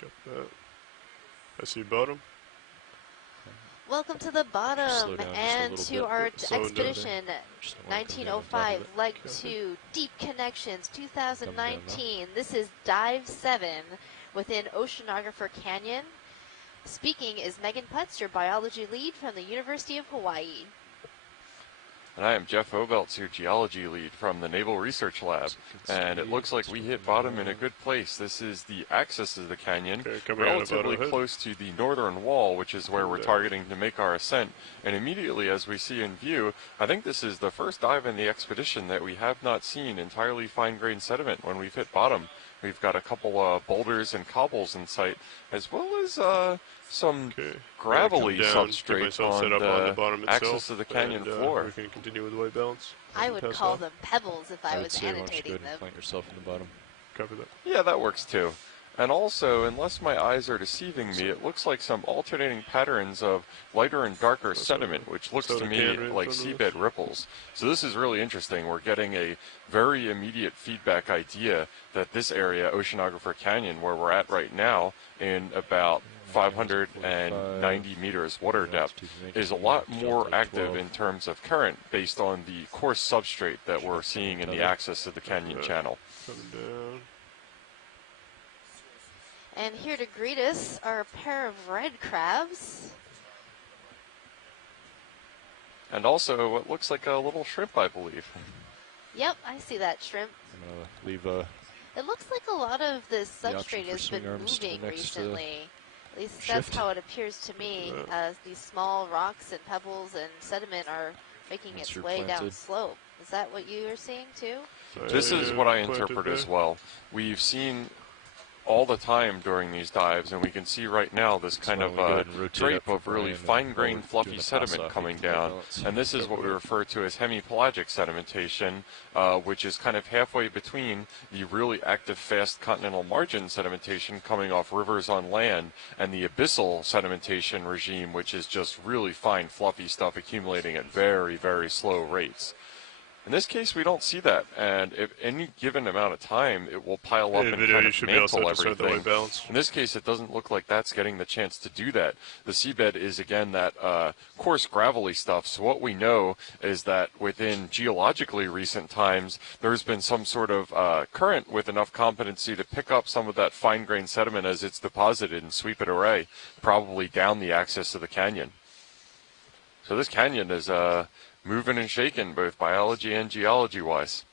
Got that. I see bottom. Welcome to the bottom and to our expedition 1905 Leg 2 Deep Connections 2019. This is Dive 7 within Oceanographer Canyon. Speaking is Megan Putz, your biology lead from the University of Hawaii. And I am Jeff Obeltz, your geology lead from the Naval Research Lab. And it looks like we hit bottom in a good place. This is the axis of the canyon, relatively close to the northern wall, which is where we're targeting to make our ascent. And immediately as we see in view, I think this is the first dive in the expedition that we have not seen entirely fine-grained sediment when we've hit bottom. We've got a couple boulders and cobbles in sight, as well as some gravelly substrate on the bottom axis of the canyon floor. We can continue with white balance. I would call them pebbles if I was annotating them. Plant yourself in the bottom. Copy that. Yeah, that works too. And also, unless my eyes are deceiving me, it looks like some alternating patterns of lighter and darker sediment, which looks to me like seabed ripples. So this is really interesting. We're getting a very immediate feedback idea that this area, Oceanographer Canyon, where we're at right now, in about 590 meters water depth, is a lot more active in terms of current based on the coarse substrate that we're seeing in the axis of the canyon channel. Coming down. And here to greet us are a pair of red crabs. And also what looks like a little shrimp, I believe. Yep, I see that shrimp. I'm going to leave It looks like a lot of this substrate has been moving recently. At least that's how it appears to me, as these small rocks and pebbles and sediment are making its way down slope. Is that what you are seeing too? This is what I interpret as well. We've seen all the time during these dives, and we can see right now this kind of drape of really fine-grained fluffy sediment coming down, and this is what we refer to as hemipelagic sedimentation, which is kind of halfway between the really active fast continental margin sedimentation coming off rivers on land and the abyssal sedimentation regime, which is just really fine fluffy stuff accumulating at very, very slow rates. In this case, we don't see that, and if any given amount of time, it will pile up and kind of mantle everything. In this case, it doesn't look like that's getting the chance to do that. The seabed is, again, that coarse, gravelly stuff, so what we know is that within geologically recent times, there's been some sort of current with enough competency to pick up some of that fine-grained sediment as it's deposited and sweep it away, probably down the axis of the canyon. So this canyon is moving and shaking, both biology and geology-wise.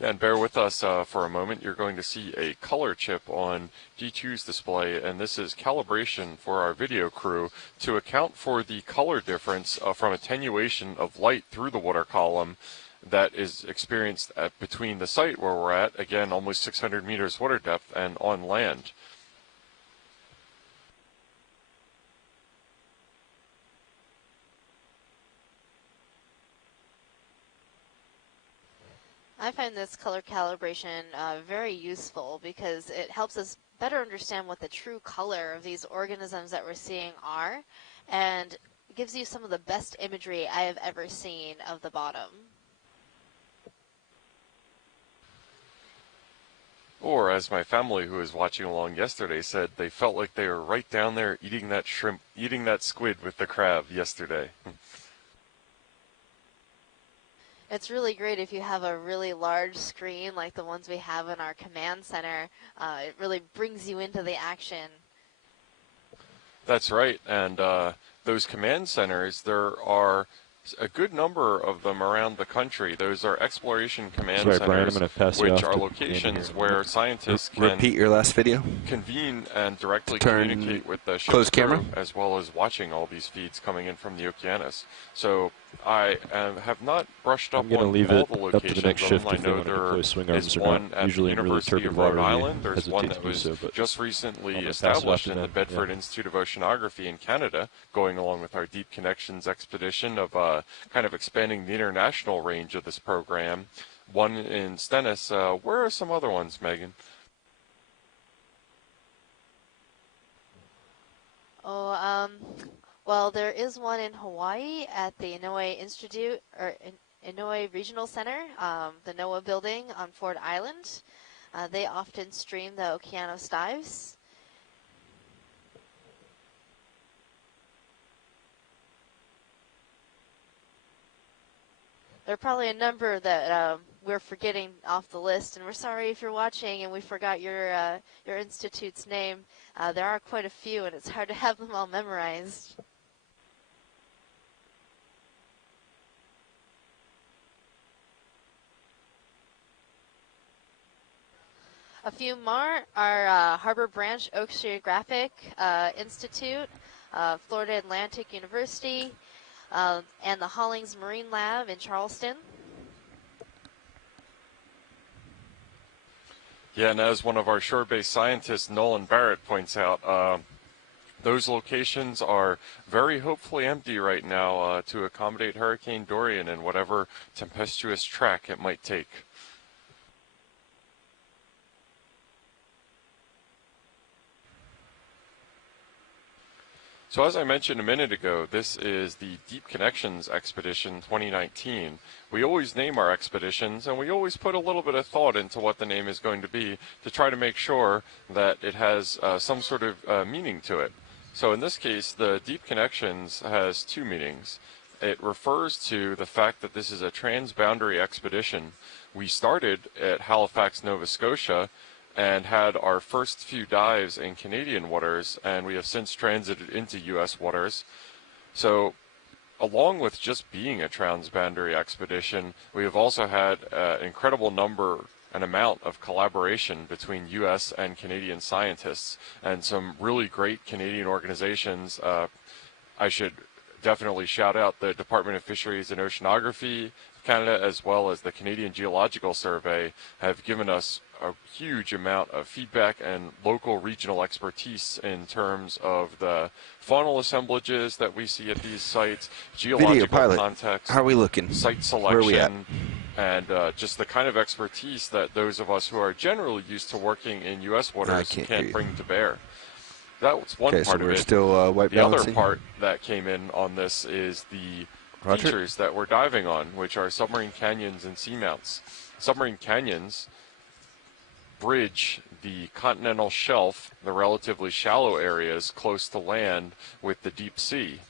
And bear with us for a moment. You're going to see a color chip on G2's display, and this is calibration for our video crew to account for the color difference from attenuation of light through the water column that is experienced between the site where we're at, again, almost 600 meters water depth, and on land. I find this color calibration very useful because it helps us better understand what the true color of these organisms that we're seeing are, and gives you some of the best imagery I have ever seen of the bottom. Or, as my family who was watching along yesterday said, they felt like they were right down there eating that shrimp, eating that squid with the crab yesterday. It's really great if you have a really large screen like the ones we have in our command center. It really brings you into the action. That's right, and those command centers, there are a good number of them around the country. Those are exploration command centers, which are locations where scientists can repeat your last video, convene and directly communicate with the ship's crew, as well as watching all these feeds coming in from the Okeanos. So I have not brushed up on all the locations of them. I know there is one at the University of Rhode Island. There's one that was just recently established in the Bedford Institute of Oceanography in Canada, going along with our Deep Connections expedition of kind of expanding the international range of this program. One in Stennis. Where are some other ones, Megan? Well, there is one in Hawaii at the Inouye Institute, or Inouye Regional Center, the NOAA building on Ford Island. They often stream the Okeanos dives. There are probably a number that we're forgetting off the list, and we're sorry if you're watching and we forgot your institute's name. There are quite a few, and it's hard to have them all memorized. A few more are Harbor Branch Oceanographic Institute, Florida Atlantic University, and the Hollings Marine Lab in Charleston. Yeah, and as one of our shore-based scientists, Nolan Barrett, points out, those locations are very hopefully empty right now to accommodate Hurricane Dorian and whatever tempestuous track it might take. So as I mentioned a minute ago, this is the Deep Connections Expedition 2019. We always name our expeditions, and we always put a little bit of thought into what the name is going to be to try to make sure that it has some sort of meaning to it. So in this case, the Deep Connections has two meanings. It refers to the fact that this is a transboundary expedition. We started at Halifax, Nova Scotia, and had our first few dives in Canadian waters, and we have since transited into U.S. waters. So along with just being a transboundary expedition, we have also had an incredible amount of collaboration between U.S. and Canadian scientists, and some really great Canadian organizations. I should definitely shout out the Department of Fisheries and Oceanography Canada, as well as the Canadian Geological Survey, have given us a huge amount of feedback and local regional expertise in terms of the faunal assemblages that we see at these sites, geological context, how are we looking? Site selection, and just the kind of expertise that those of us who are generally used to working in U.S. waters can't bring to bear. That was one part of it. Still white the other part that came in on this is the features that we're diving on, which are submarine canyons and seamounts. Submarine canyons bridge the continental shelf, the relatively shallow areas close to land, with the deep sea.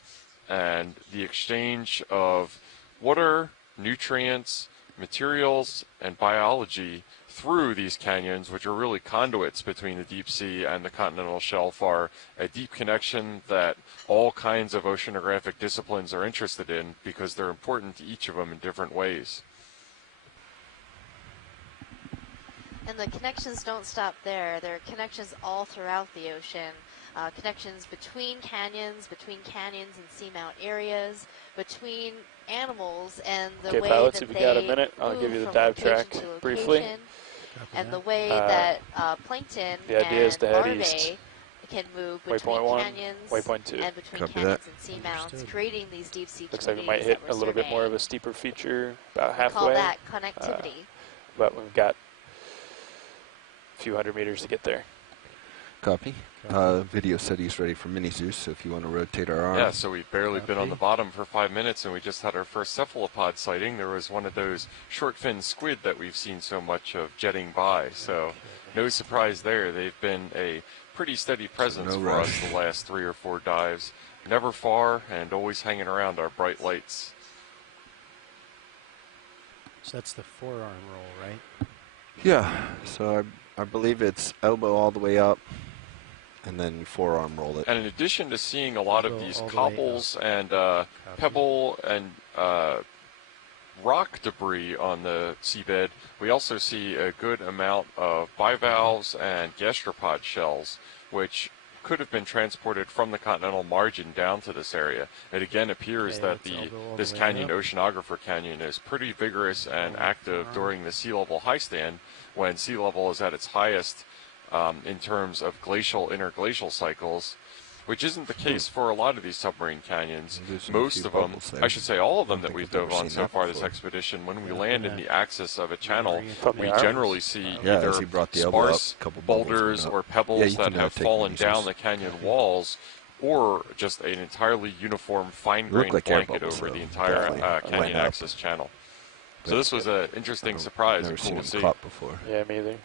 And the exchange of water, nutrients, materials, and biology through these canyons, which are really conduits between the deep sea and the continental shelf, are a deep connection that all kinds of oceanographic disciplines are interested in, because they're important to each of them in different ways. And the connections don't stop there. There are connections all throughout the ocean. Connections between canyons and seamount areas, between animals and the way pilots, that if you got a minute, I'll give you the dive track briefly. And the way that plankton is to head larvae east. Can move between canyons and between canyons and seamounts, creating these deep sea Looks like we might communities hit a little bit more of a steeper feature about halfway. Call that connectivity. But we've got a few hundred meters to get there. Copy. Video said he's ready for mini Zeus, so if you want to rotate our arm. Yeah, so we've barely been on the bottom for 5 minutes, and we just had our first cephalopod sighting. There was one of those short fin squid that we've seen so much of jetting by, so no surprise there. They've been a pretty steady presence for us the last 3 or 4 dives. Never far and always hanging around our bright lights. So that's the forearm roll, right? Yeah, so I believe it's elbow all the way up, and then forearm roll it. And in addition to seeing a lot of these copples and pebble and rock debris on the seabed, we also see a good amount of bivalves and gastropod shells, which could have been transported from the continental margin down to this area. It again appears that this canyon, Oceanographer Canyon, is pretty vigorous and active during the sea level high stand, when sea level is at its highest in terms of glacial, interglacial cycles, which isn't the case for a lot of these submarine canyons. Most of them, I should say all of them that we've dove on so far this expedition, when we land in the axis of a channel, we generally see either sparse boulders or pebbles that have fallen down the canyon walls, or just an entirely uniform fine-grained blanket over the entire canyon axis channel. So this was an interesting surprise. Never And cool seen to them see. caught before. Yeah, me either.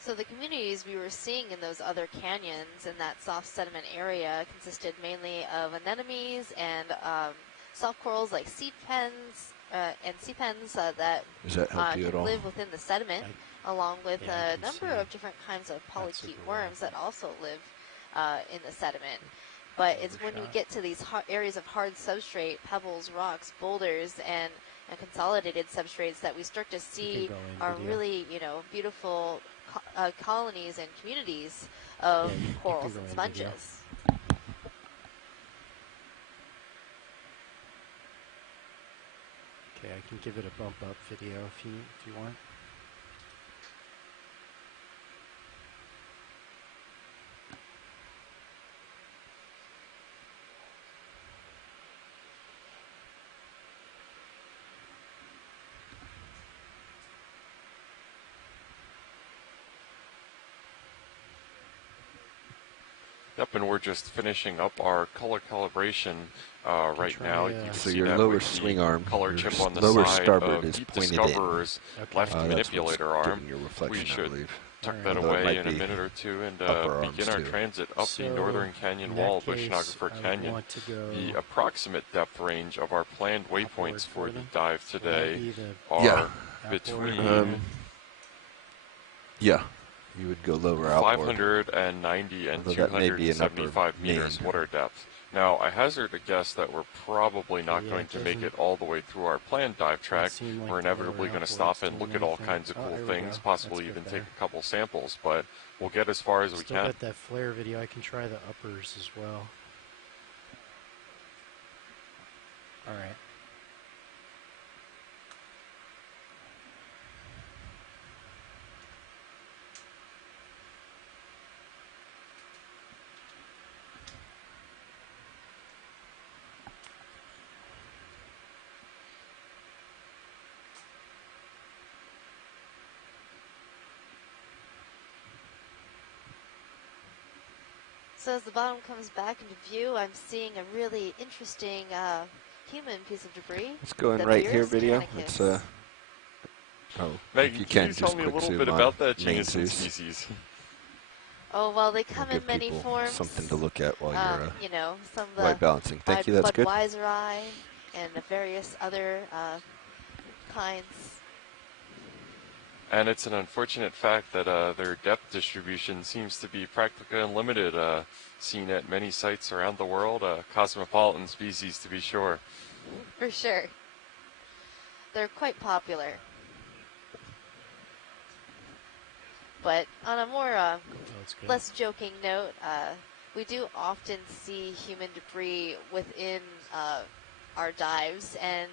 So the communities we were seeing in those other canyons in that soft sediment area consisted mainly of anemones and soft corals like sea pens that Does that help you at can all? live within the sediment, along with yeah, a number of different kinds of polychaete worms that also live in the sediment. But it's when we get to these areas of hard substrate, pebbles, rocks, boulders, and consolidated substrates that we start to see are really, beautiful colonies and communities of corals and sponges. Okay, I can give it a bump up video if you want. Yep, and we're just finishing up our color calibration right now. You can so see your that lower with swing the arm, color your chip on the lower side starboard of is Deep pointed Discoverer's in. left That's manipulator arm. giving your reflection, We I should believe. tuck Alright. that Although it away might in a be minute or two and upper begin arms our too. transit up the So, northern canyon in wall of that case, Oceanographer I would Canyon. want to go The approximate depth range of our planned waypoints for the dive Would that today be the are outboard between Yeah, you would go lower outboard. 590 and Although that may be an upper 275 meters main. water depth. Now, I hazard a guess that we're probably not Yeah, going it to make it doesn't- all the way through our planned dive track. seem like We're the inevitably lower going to outboard's stop and doing look at all anything. kinds of Oh, cool there we things, go. possibly That's even good take there. a couple samples, but we'll get as far as we Still can. got that flare video. I can try the uppers as well. All right. So as the bottom comes back into view, I'm seeing a really interesting human piece of debris. Let's go in the right here Beerus video. canicus. It's oh, Megan, if you can can you just tell me a quick little zoom bit on about that main genus and Zeus. species? Oh, well, they It'll come in give many people forms. something to look at while you're some of the white balancing. Thank you, that's good. Budweiseri and the various other kinds. And it's an unfortunate fact that their depth distribution seems to be practically unlimited, seen at many sites around the world, cosmopolitan species to be sure. For sure. They're quite popular. But on a more less joking note, we do often see human debris within our dives, and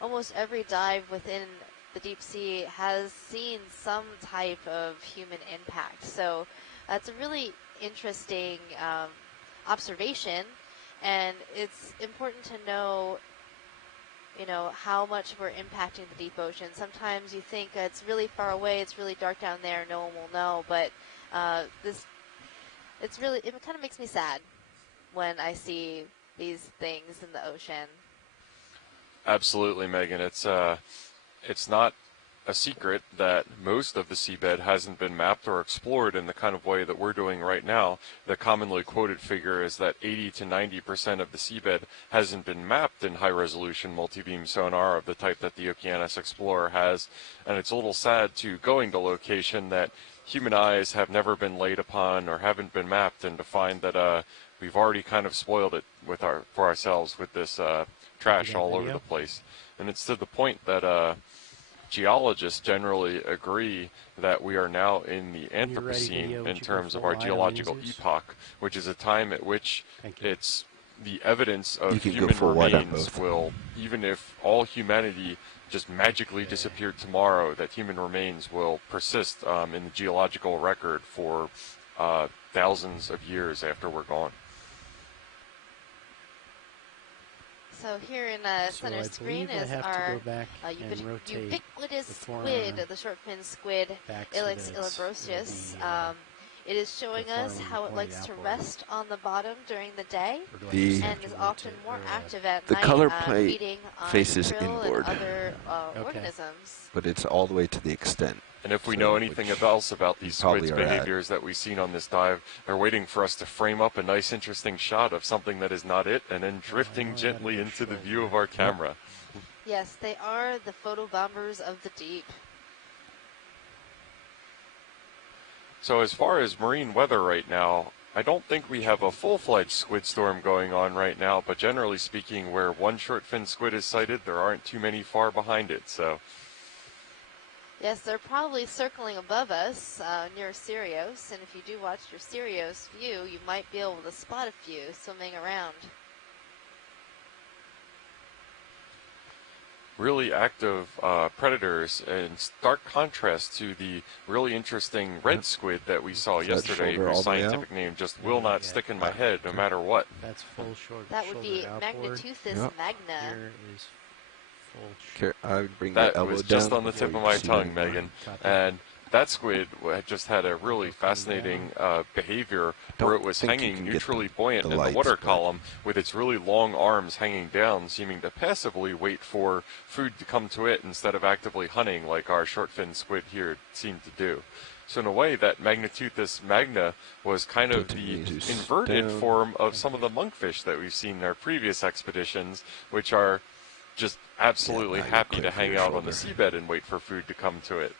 almost every dive within the deep sea has seen some type of human impact. So that's a really interesting observation, and it's important to know how much we're impacting the deep ocean. Sometimes you think it's really far away, it's really dark down there, no one will know, but it kind of makes me sad when I see these things in the ocean. Absolutely, Megan. It's not a secret that most of the seabed hasn't been mapped or explored in the kind of way that we're doing right now. The commonly quoted figure is that 80 to 90% of the seabed hasn't been mapped in high-resolution multi-beam sonar of the type that the Okeanos Explorer has, and it's a little sad to going to location that human eyes have never been laid upon or haven't been mapped, and to find that we've already kind of spoiled it for ourselves with this trash all over the place. And it's to the point that geologists generally agree that we are now in the Anthropocene in terms of our geological epoch, which is a time at which it's the evidence of human remains will, even if all humanity just magically disappeared tomorrow, that human remains will persist in the geological record for thousands of years after we're gone. So here in center screen is our ubiquitous squid, the short fin squid, Ilex ilabrosus. It is showing us how it likes to rest on the bottom during the day The- and is often more active at The night, color plate feeding on faces krill inboard. and other organisms. But it's all the way to the extent. And if we So, know anything which else about these probably squids' are at. behaviors that we've seen on this dive, they're waiting for us to frame up a nice, interesting shot of something that is not it, and then drifting gently into the view of our camera. Yes, they are the photobombers of the deep. So as far as marine weather right now, I don't think we have a full-fledged squid storm going on right now, but generally speaking, where one short-fin squid is sighted, there aren't too many far behind it, so... Yes, they're probably circling above us near Sirius, and if you do watch your Sirius view, you might be able to spot a few swimming around. Really active predators, in stark contrast to the really interesting red squid that we saw Is that yesterday, shoulder whose all the way scientific name just will not stick in my head no matter what. That's full short. That would be outboard. Magneteuthis Yep. magna. Here is full. I would bring That your elbow was just down on the before tip you of my see tongue, that. Megan. Copy. And that squid just had a really fascinating behavior where it was think you hanging can get neutrally buoyant the in the lights, water but- column with its really long arms hanging down, seeming to passively wait for food to come to it instead of actively hunting like our short-fin squid here seemed to do. So in a way, that Magneteuthis magna was kind of the Jesus. inverted Down. form of some of the monkfish that we've seen in our previous expeditions, which are just absolutely now you're happy to clear for hang your out on the shoulder. seabed and wait for food to come to it.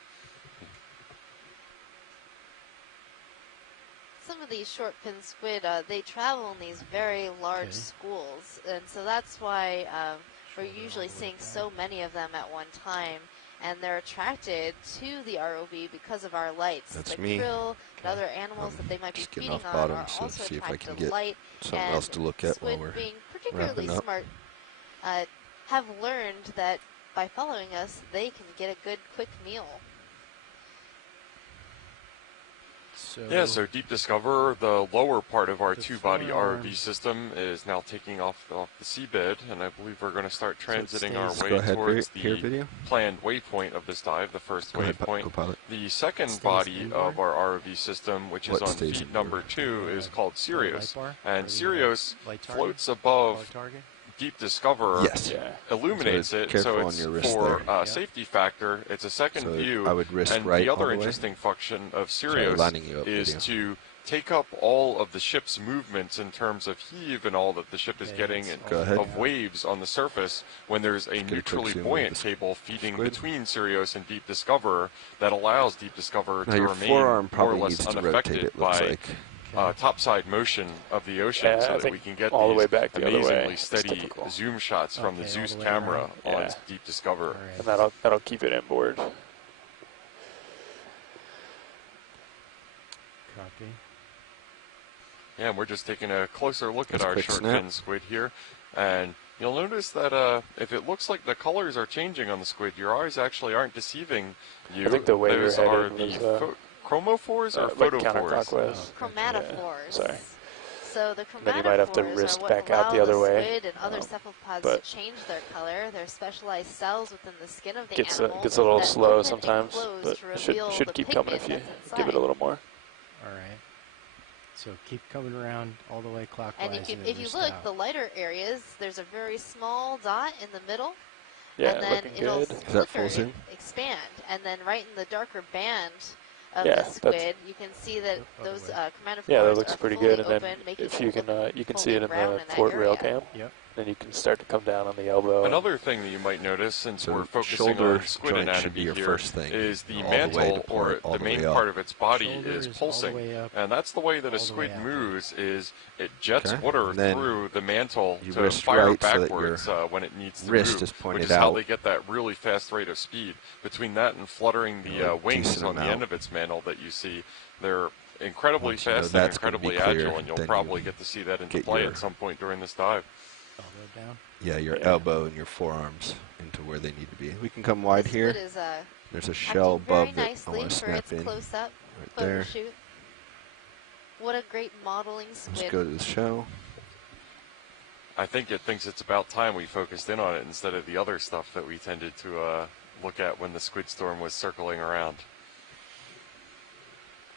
Some of these short fin squid, they travel in these very large schools, and so that's why we're usually seeing so many of them at one time, and they're attracted to the ROV because of our lights. That's the me. krill and other animals that they might be Just getting feeding off on bottom, are so also see if I attracted can to get light, something and else to look at while squid, we're being particularly wrapping up. smart, have learned that by following us, they can get a good, quick meal. Yeah, so Deep Discoverer, the lower part of our The two-body forearm. ROV system, is now taking off the seabed, and I believe we're going to start transiting our stays- way Go ahead, towards here the video. planned waypoint of this dive, the first Go ahead, waypoint. co-pilot. The second Stays body inboard? of our ROV system, which What is on stays feet inboard? number 2, is called Sirius. light bar? Or And the, Sirius light target? floats above Color target? Deep Discoverer, Yes. illuminates So it, careful so on it's your wrist for there. safety factor. It's a second So view. I would wrist and right the all other the way. interesting function of Sorry, Sirius lining you up, is video. to take up all of the ship's movements in terms of heave and all that the ship is Okay, getting it's and Go ahead. of waves on the surface when there's a get a quick neutrally zoom of buoyant the cable feeding squid. between Sirius and Deep Discoverer that allows Deep Discoverer Now to your remain forearm more probably or less needs to rotate, unaffected it looks by like. topside motion of the ocean, Yeah, so I that think we can get all the these way back the other way amazingly is steady typical. zoom shots from the Okay, Zeus all the way camera around. on Yeah. Deep Discoverer. Alright. And that'll keep it inboard. Copy. Yeah, and we're just taking a closer look That's at a our quick short snap. fin squid here, and you'll notice that if it looks like the colors are changing on the squid, your eyes actually aren't deceiving you. I think the way you're Those are headed the was, chromophores or like photophores. counterclockwise. Chromatophores. Sorry. So the Then you might have to chromatophores wrist are what back out allow the other the way, squid and other cephalopods but to change their color. They're specialized cells within the skin of the Gets animal a little that slow open and sometimes, close but to reveal should the keep coming if you pigment that's give it a inside. little more. Alright. So keep coming around all the way clockwise. And if you wrist look, out. the lighter areas, there's a very small dot in the middle, Yeah, and then looking it'll good. Is that flicker full and zoom? expand, and then right in the darker band of Yeah, the that's- squid, you can see that Other those way. chromatophores Yeah, that looks are pretty fully good. And open, then making if you them can look you can see fully it in brown the that port rail area. cam. Yep. Then you can start to come down on the elbow. Another thing that you might notice, since So we're focusing shoulder on squid joint should anatomy be your here, first thing. is the All the way to mantle, port, or all the the main way up. part of its body Shoulder is is all the pulsing. way up, And that's the way that all a the squid way out. moves, is it jets Okay, water and then through the mantle you to wrist fire right so that backwards your when it needs to wrist move, is pointed which is how out. they get that really fast rate of speed. Between that and fluttering the A wings decent on the amount. end of its mantle that you see, they're incredibly Once you know fast and that's gonna be incredibly clear, agile, and you'll then probably you get to see that into get play your- at some point during this dive. Elbow down. Yeah, your Yeah. elbow and your forearms into where they need to be. We can come wide This here. squid is There's a shell acting very above that I nicely want to for snap its in. close-up Right photo there. shoot. What a great modeling Let's squid. go to the shell. I think it thinks it's about time we focused in on it instead of the other stuff that we tended to look at when the squid storm was circling around.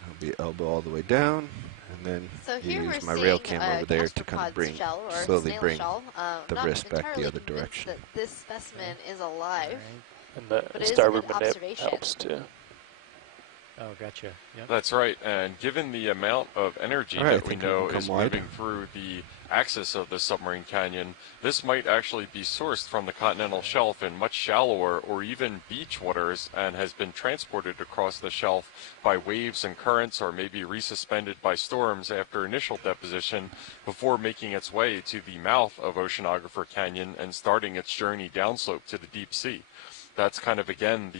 I'll be elbow all the way down, and then so here use we're my rail seeing cam over there to kind of gastropod shell or slowly snail bring shell. the Not wrist back the entirely other convinced direction. that this specimen is alive, And the but it is a starboard good manip observation. helps too. Oh, gotcha. Yep. That's right, and given the amount of energy that we know is moving through the axis of the submarine canyon, this might actually be sourced from the continental shelf in much shallower or even beach waters and has been transported across the shelf by waves and currents, or maybe resuspended by storms after initial deposition before making its way to the mouth of Oceanographer Canyon and starting its journey downslope to the deep sea. That's kind of, again,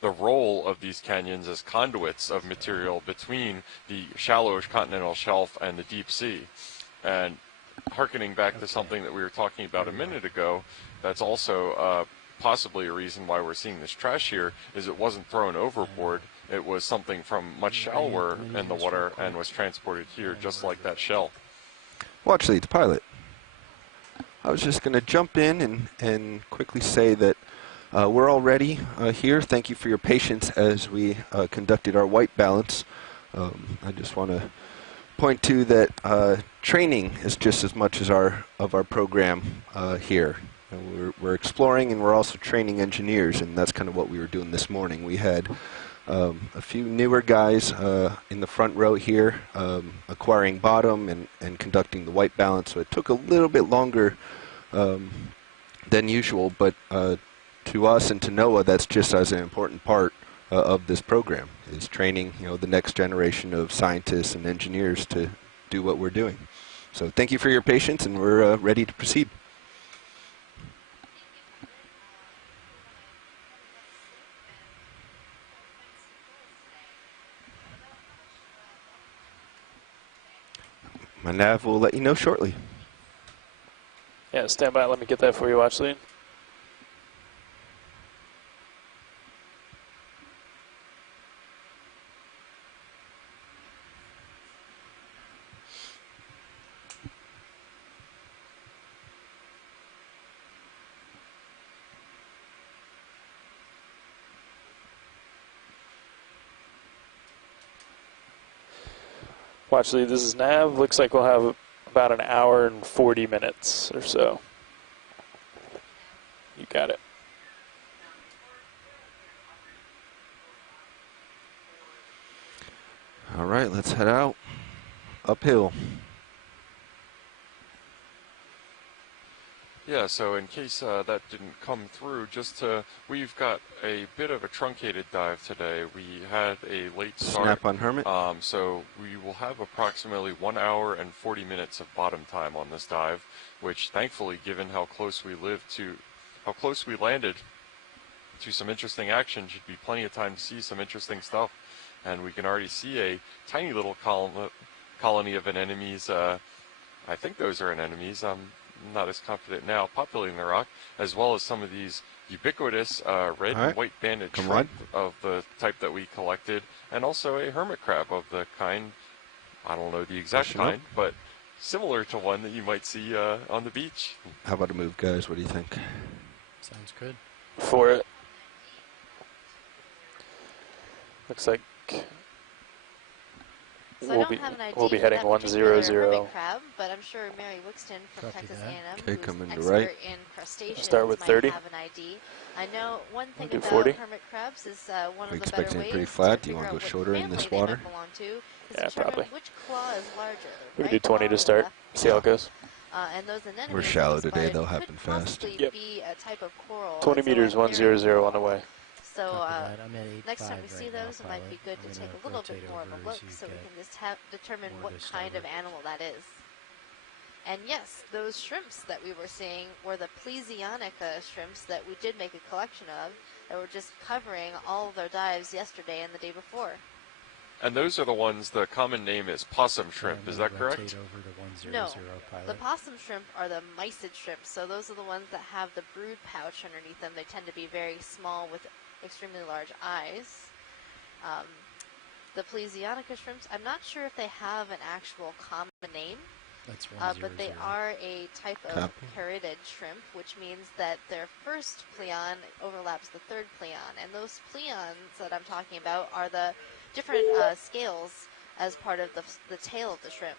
the role of these canyons as conduits of material between the shallow continental shelf and the deep sea. And hearkening back to something that we were talking about a minute ago, that's also possibly a reason why we're seeing this trash here, is it wasn't thrown overboard. It was something from much shallower in the water and was transported here just like that shell. Well, actually, it's pilot. I was just going to jump in and quickly say that we're already here. Thank you for your patience as we conducted our white balance. I just want to point to that training is just as much as our program here. We're exploring, and we're also training engineers, and that's kind of what we were doing this morning. We had a few newer guys in the front row here acquiring bottom and conducting the white balance, so it took a little bit longer than usual, but to us and to NOAA, that's just as an important part of this program, is training, the next generation of scientists and engineers to do what we're doing. So thank you for your patience, and we're ready to proceed. My nav will let you know shortly. Yeah, stand by. Let me get that for you, Watchlead. Watchlead, this is nav. Looks like we'll have about an hour and 40 minutes or so. You got it. All right, let's head out. Uphill. Yeah, so in case that didn't come through, we've got a bit of a truncated dive today. We had a late start. Snap on Hermit. So we will have approximately 1 hour and 40 minutes of bottom time on this dive, which thankfully, given how close we landed to some interesting action, should be plenty of time to see some interesting stuff. And we can already see a tiny little colony of anemones. I think those are anemones. I'm not as confident now, populating the rock, as well as some of these ubiquitous red and white banded shrimp of the type that we collected, and also a hermit crab of the kind, I don't know the exact kind, but similar to one that you might see on the beach. How about a move, guys? What do you think? Sounds good. For it. Looks like So we'll be heading 100. Crab, but I'm sure Mary Wixton from Copy Texas that. A&M, Okay, who's coming to expert right. in crustaceans, Start with might 30. have an ID. I know one thing do about 40. hermit crabs is one We of the better expecting it ways pretty flat. to Do you figure want to out go what shorter in family this they water? might belong to is Yeah, determine probably. which claw is larger. We Right can do 20 claw to or start. left See how it claw. goes. And those anemones We're shallow that we today. spotted They'll could happen fast. possibly Yep. be a type of coral. 20 meters, 100 on the way. So Copy that. I'm at 8.5 next time we see right now, those, it might be pilot. good I'm to gonna take a little bit rotate more of a over look as you so we get can just determine more what to kind of starboard. animal that is. And yes, those shrimps that we were seeing were the Plesionica shrimps that we did make a collection of that were just covering all of their dives yesterday and the day before. And those are the ones, the common name is possum shrimp, is that correct? Rotate over to 100, No, pilot. the possum shrimp are the mysid shrimps, so those are the ones that have the brood pouch underneath them. They tend to be very small with extremely large eyes. The Plesionica shrimps, I'm not sure if they have an actual common name, That's 100. but they are a type of caridid shrimp, which means that their first pleon overlaps the third pleon. And those pleons that I'm talking about are the different scales as part of the tail of the shrimp.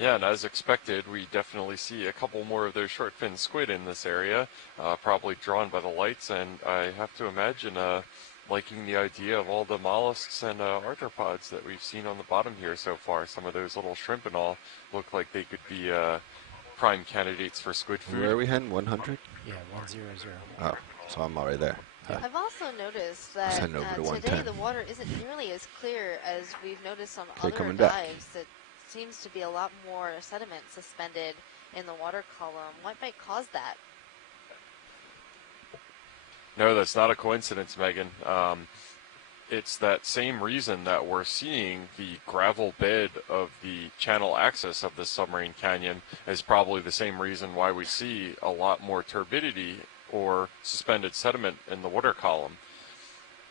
Yeah, and as expected, we definitely see a couple more of those short-fin squid in this area, probably drawn by the lights, and I have to imagine liking the idea of all the mollusks and arthropods that we've seen on the bottom here so far. Some of those little shrimp and all look like they could be prime candidates for squid food. Where are we heading? 100? Yeah, 100. Oh, so I'm already there. Yeah. I've also noticed that today the water isn't nearly as clear as we've noticed on other dives. It seems to be a lot more sediment suspended in the water column. What might cause that? No, that's not a coincidence, Megan. It's that same reason that we're seeing the gravel bed of the channel axis of the submarine canyon is probably the same reason why we see a lot more turbidity or suspended sediment in the water column.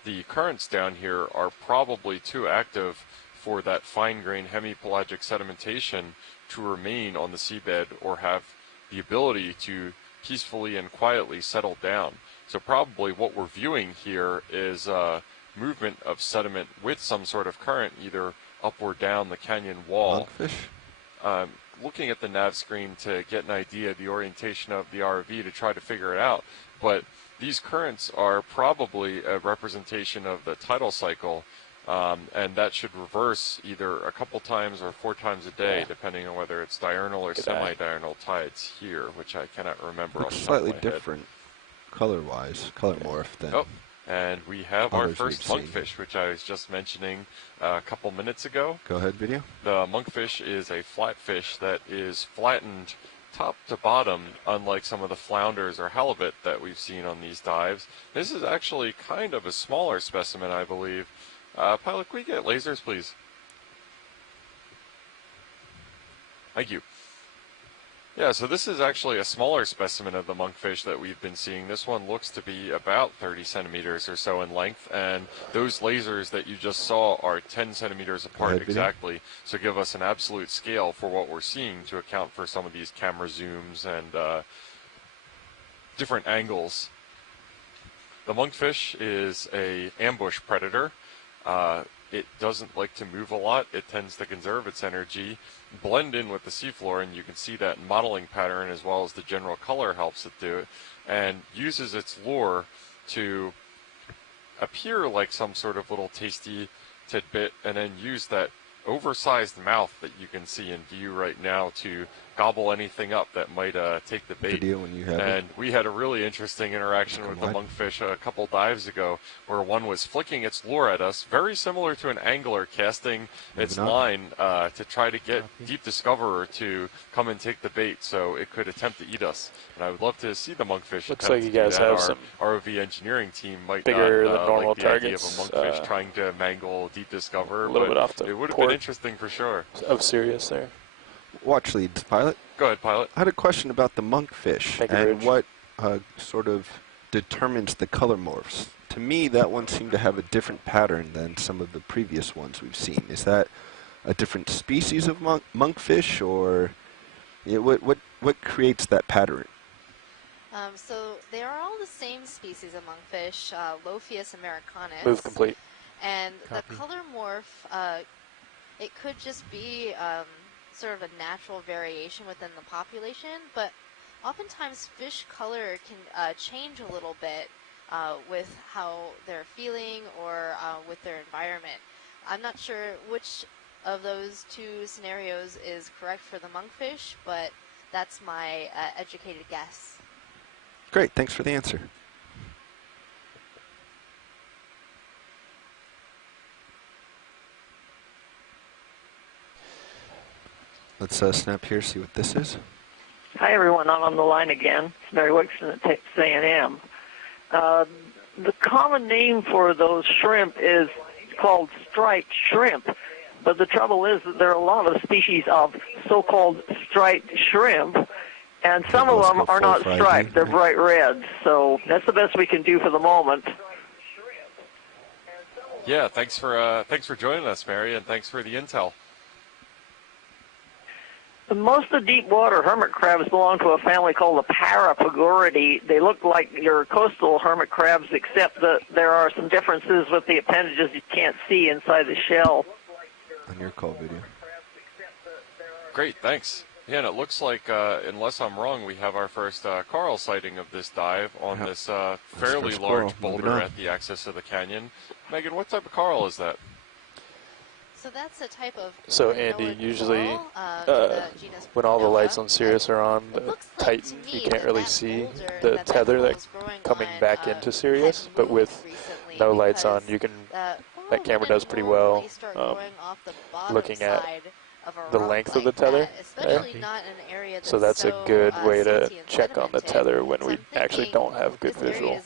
The currents down here are probably too active for that fine-grained hemipelagic sedimentation to remain on the seabed or have the ability to peacefully and quietly settle down. So probably what we're viewing here is movement of sediment with some sort of current, either up or down the canyon wall. Monkfish? Looking at the nav screen to get an idea of the orientation of the ROV to try to figure it out, but these currents are probably a representation of the tidal cycle, and that should reverse either a couple times or 4 times a day, depending on whether it's diurnal or semi-diurnal tides here, which I cannot remember. Looks slightly different color-wise, color morph than... Oh, and we have our first monkfish, which I was just mentioning a couple minutes ago. Go ahead, video. The monkfish is a flatfish that is flattened top to bottom, unlike some of the flounders or halibut that we've seen on these dives. This is actually kind of a smaller specimen, I believe. Pilot, can we get lasers, please? Thank you. Yeah, so this is actually a smaller specimen of the monkfish that we've been seeing. This one looks to be about 30 centimeters or so in length, and those lasers that you just saw are 10 centimeters apart exactly, so give us an absolute scale for what we're seeing to account for some of these camera zooms and different angles. The monkfish is an ambush predator. It doesn't like to move a lot. It tends to conserve its energy, blend in with the seafloor, and you can see that modeling pattern as well as the general color helps it do it, and uses its lure to appear like some sort of little tasty tidbit, and then use that oversized mouth that you can see in view right now to gobble anything up that might take the bait. When you have and we had a really interesting interaction with the monkfish a couple dives ago, where one was flicking its lure at us, very similar to an angler casting its line to try to get deep discoverer to come and take the bait so it could attempt to eat us. And I would love to see the monkfish. Looks like you guys have some ROV engineering team might bigger not than normal like the targets, idea of a monkfish trying to mangle deep discoverer, a little bit off the it would have been interesting for sure. Of Sirius there. Watch leads, Pilot. Go ahead, Pilot. I had a question about the monkfish and what sort of determines the color morphs. To me, that one seemed to have a different pattern than some of the previous ones we've seen. Is that a different species of monkfish, or what creates that pattern? So they are all the same species of monkfish, Lophius americanus. Move complete. And the color morph, it could just be sort of a natural variation within the population, but oftentimes fish color can change a little bit with how they're feeling or with their environment. I'm not sure which of those two scenarios is correct for the monkfish, but that's my educated guess. Great, thanks for the answer. Let's snap here, see what this is. Hi, everyone. I'm on the line again. It's Mary Wixon at Texas A&M. The common name for those shrimp is called striped shrimp, but the trouble is that there are a lot of species of so-called striped shrimp, and some of them are not striped. They're bright red, so that's the best we can do for the moment. Yeah, thanks for joining us, Mary, and thanks for the intel. Most of the deep water hermit crabs belong to a family called the Parapagoridae. They look like your coastal hermit crabs, except that there are some differences with the appendages you can't see inside the shell. On your call video. Great, thanks. Yeah, and it looks like, unless I'm wrong, we have our first coral sighting of this dive on this fairly large boulder at the axis of the canyon. Megan, what type of coral is that? So that's a type of. So Andy, usually when all the lights on Sirius are on, the Titan, you can't really see the tether that's coming back into Sirius, but with no lights on, you can. That camera does pretty well looking at the length of the tether. So that's a good way to check on the tether when we actually don't have good visual.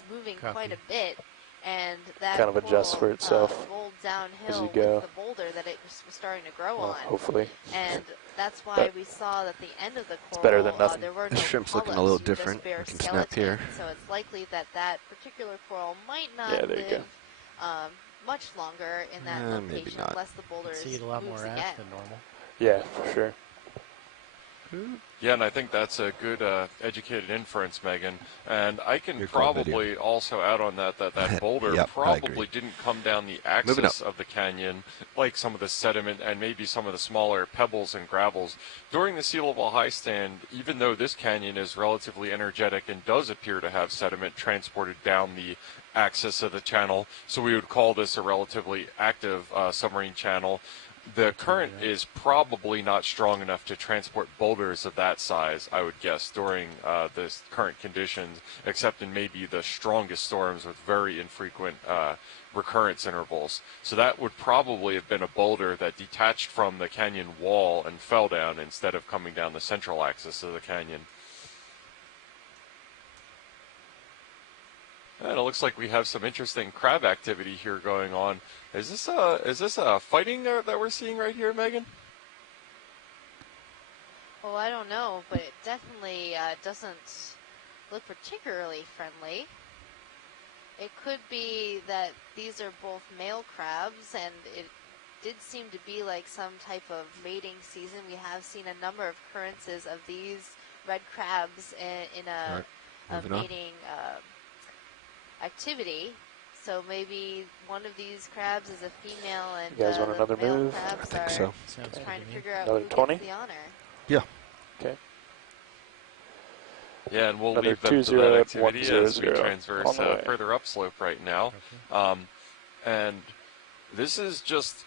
And that kind of adjusts for itself rolled downhill as you go. With the boulder that it was starting to grow on. Hopefully. And that's why we saw that the end of the coral, it's better than nothing. There were The no shrimp's polyps, looking a little you different. just bear We can snap here. So it's likely that that particular coral might not there you live go. much longer in that Maybe location not. unless the boulder See it a lot more again. ash than normal. Yeah, for sure. Yeah, and I think that's a good educated inference, Megan. And I can probably also add on that boulder Yep, probably didn't come down the axis of the canyon like some of the sediment and maybe some of the smaller pebbles and gravels. During the sea level high stand, even though this canyon is relatively energetic and does appear to have sediment transported down the axis of the channel, so we would call this a relatively active submarine channel, the current is probably not strong enough to transport boulders of that size, I would guess, during this current conditions, except in maybe the strongest storms with very infrequent recurrence intervals. So that would probably have been a boulder that detached from the canyon wall and fell down instead of coming down the central axis of the canyon. And it looks like we have some interesting crab activity here going on. Is this a fighting that we're seeing right here, Megan? Well, I don't know, but it definitely doesn't look particularly friendly. It could be that these are both male crabs, and it did seem to be like some type of mating season. We have seen a number of occurrences of these red crabs in a mating activity. So maybe one of these crabs is a female, and you guys want another move? I think so. Trying to figure out another who 20? gets the honor. Yeah. Okay. Yeah, and we'll Another leave them to that activity as we transverse further upslope right now. Okay. And this is just,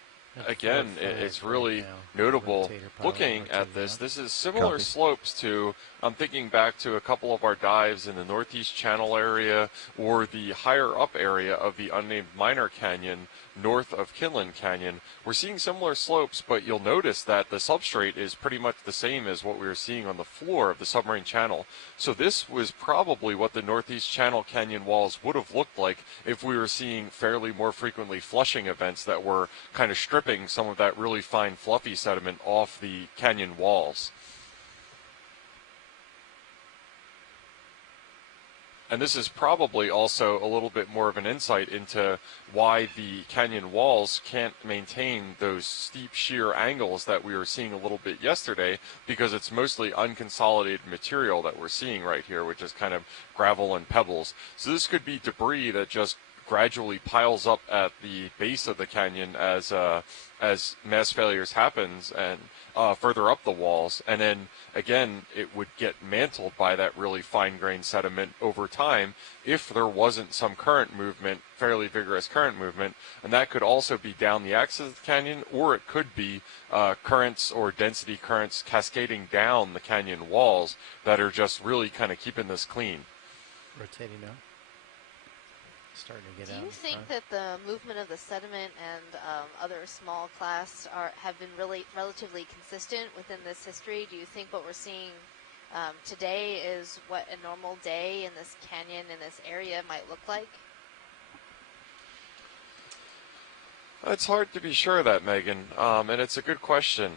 again, it's really notable looking at this. This is similar slopes to, I'm thinking back to a couple of our dives in the Northeast Channel area or the higher up area of the unnamed minor canyon north of Kinlan Canyon. We're seeing similar slopes, but you'll notice that the substrate is pretty much the same as what we were seeing on the floor of the submarine channel. So this was probably what the Northeast Channel Canyon walls would have looked like if we were seeing fairly more frequently flushing events that were kind of stripping some of that really fine fluffy sediment off the canyon walls. And this is probably also a little bit more of an insight into why the canyon walls can't maintain those steep sheer angles that we were seeing a little bit yesterday, because it's mostly unconsolidated material that we're seeing right here, which is kind of gravel and pebbles. So this could be debris that just gradually piles up at the base of the canyon as mass failures happens and further up the walls, and then again it would get mantled by that really fine-grained sediment over time if there wasn't some current movement, fairly vigorous current movement, and that could also be down the axis of the canyon, or it could be currents or density currents cascading down the canyon walls that are just really kind of keeping this clean. Rotating now. Starting to get out. Do you think that the movement of the sediment and other small class have been really relatively consistent within this history? Do you think what we're seeing today is what a normal day in this canyon, in this area, might look like? It's hard to be sure of that, Megan, and it's a good question.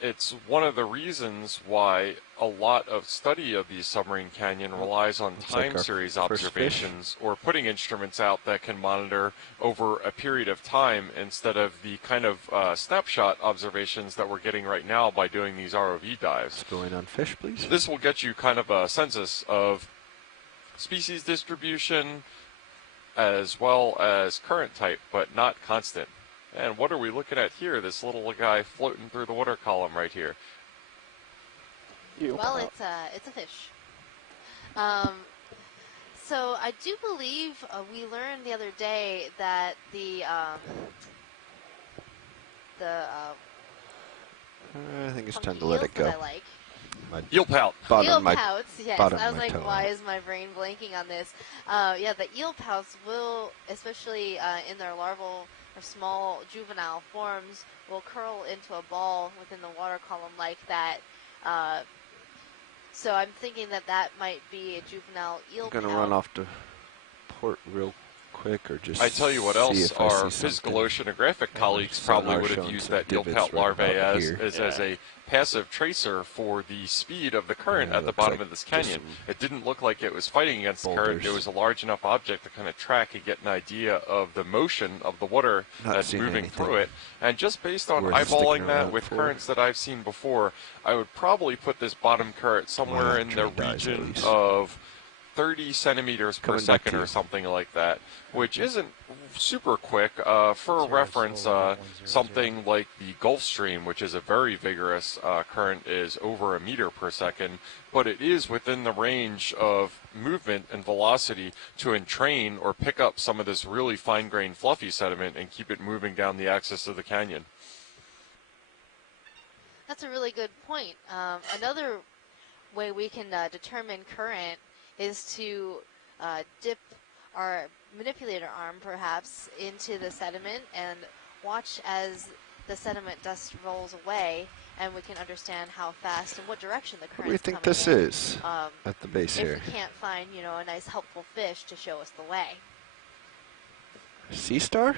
It's one of the reasons why a lot of study of the submarine canyon relies on time series observations or putting instruments out that can monitor over a period of time instead of the kind of snapshot observations that we're getting right now by doing these ROV dives. Let's go in on fish, please. This will get you kind of a census of species distribution as well as current type, but not constant. And what are we looking at here? This little guy floating through the water column right here. Well, it's a fish. So I do believe we learned the other day that I think it's time to let it go. I like. Eel pout. Eel pouts, yes. I was like, why is my brain blanking on this? Yeah, the eel pouts will, especially in their larval or small juvenile forms, will curl into a ball within the water column like that. So I'm thinking that that might be a juvenile eel pout. I'm going to run off to port real quick, or just I tell you what else, our physical oceanographic colleagues probably would have used that eel pout larvae as a passive tracer for the speed of the current at the bottom of this canyon. It didn't look like it was fighting against the current. It was a large enough object to kind of track and get an idea of the motion of the water that's moving through it. And just based on eyeballing that with currents that I've seen before, I would probably put this bottom current somewhere in the region of 30 centimeters per second or something like that, which isn't super quick. For reference, something like the Gulf Stream, which is a very vigorous current, is over 1 meter per second, but it is within the range of movement and velocity to entrain or pick up some of this really fine-grained fluffy sediment and keep it moving down the axis of the canyon. That's a really good point. Another way we can determine current is to manipulate our arm perhaps into the sediment and watch as the sediment dust rolls away, and we can understand how fast and what direction the current is coming in. What do you think this is at the base here? If we can't find, a nice helpful fish to show us the way. Sea star?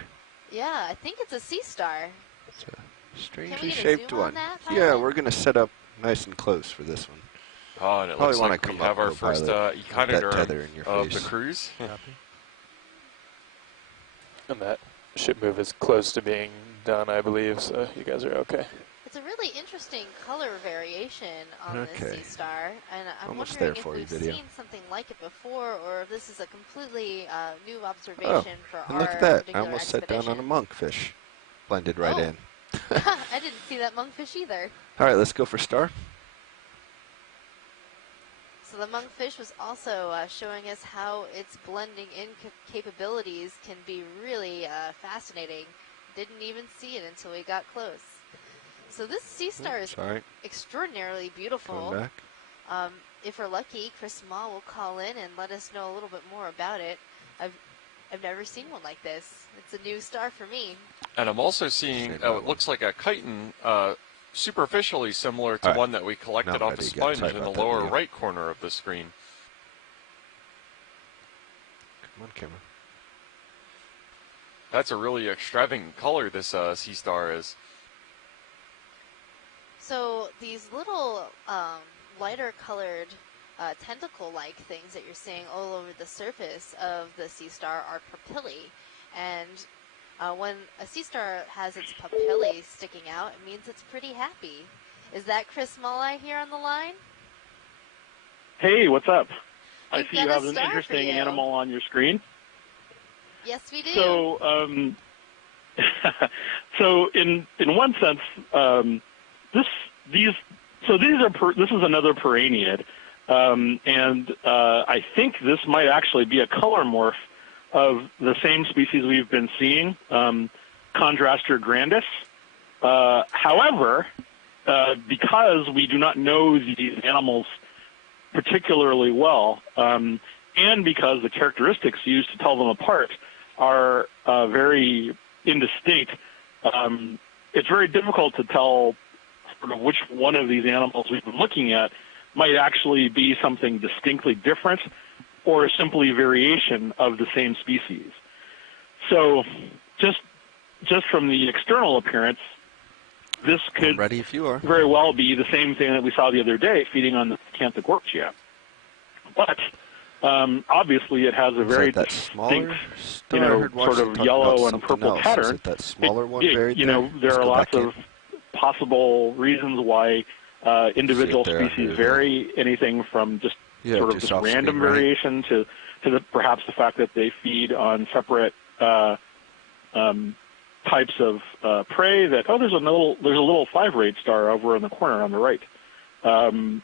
Yeah, I think it's a sea star. It's a strangely shaped one. Yeah, we're going to set up nice and close for this one. Oh, and it looks like we have our first echinoderm of the cruise. And that ship move is close to being done, I believe, so you guys are okay. It's a really interesting color variation on this sea star, and I'm almost wondering there for if you, we've video. seen something like it before, or if this is a completely new observation for and look our at that. I particular almost set down on a monkfish. Blended right in. I didn't see that monkfish either. All right, let's go for star. So the monkfish was also showing us how its blending in capabilities can be really fascinating. Didn't even see it until we got close. So this sea star is extraordinarily beautiful. Going back. If we're lucky, Chris Ma will call in and let us know a little bit more about it. I've never seen one like this. It's a new star for me. And I'm also seeing it looks like a chitin, superficially similar to one that we collected off a sponge in the lower right corner of the screen. Come on, camera. That's a really extravagant color this sea star is. So these little lighter colored tentacle-like things that you're seeing all over the surface of the sea star are papillae. And when a sea star has its papillae sticking out, it means it's pretty happy. Is that Chris Mulleye here on the line? Hey, what's up? I see you have an interesting animal on your screen. Yes, we do. So, so in one sense, this is another Pyranid, and I think this might actually be a color morph of the same species we've been seeing, Chondroster grandis. However, because we do not know these animals particularly well, and because the characteristics used to tell them apart are very indistinct, it's very difficult to tell sort of which one of these animals we've been looking at might actually be something distinctly different or simply variation of the same species. So just just from the external appearance, this could ready if you are. very well be the same thing that we saw the other day feeding on the Cantha. But obviously it has a very distinct, sort of yellow and purple pattern. Is it that smaller one buried there are lots of possible reasons why individual species vary, anything from just sort of just random variation to perhaps the fact that they feed on separate types of prey. That there's a little 5-rayed star over in the corner on the right, and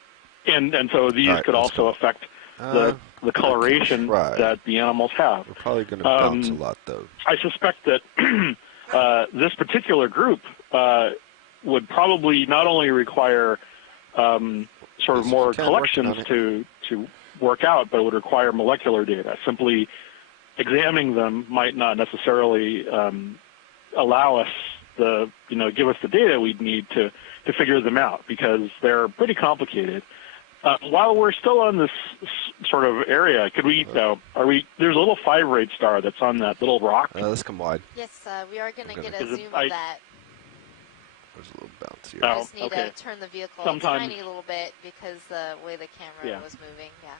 so these could also affect the coloration that the animals have. We're probably going to bounce a lot, though. I suspect that this particular group would probably not only require sort of more collections to work out, but it would require molecular data. Simply examining them might not necessarily allow us give us the data we'd need to figure them out, because they're pretty complicated. While we're still on this sort of area, could we? There's a little 5-rayed star that's on that little rock. Let's come wide. Yes, we are going to get a zoom of that. There's a little bounce here. I just need to turn the vehicle a tiny little bit because the way the camera was moving. Yeah.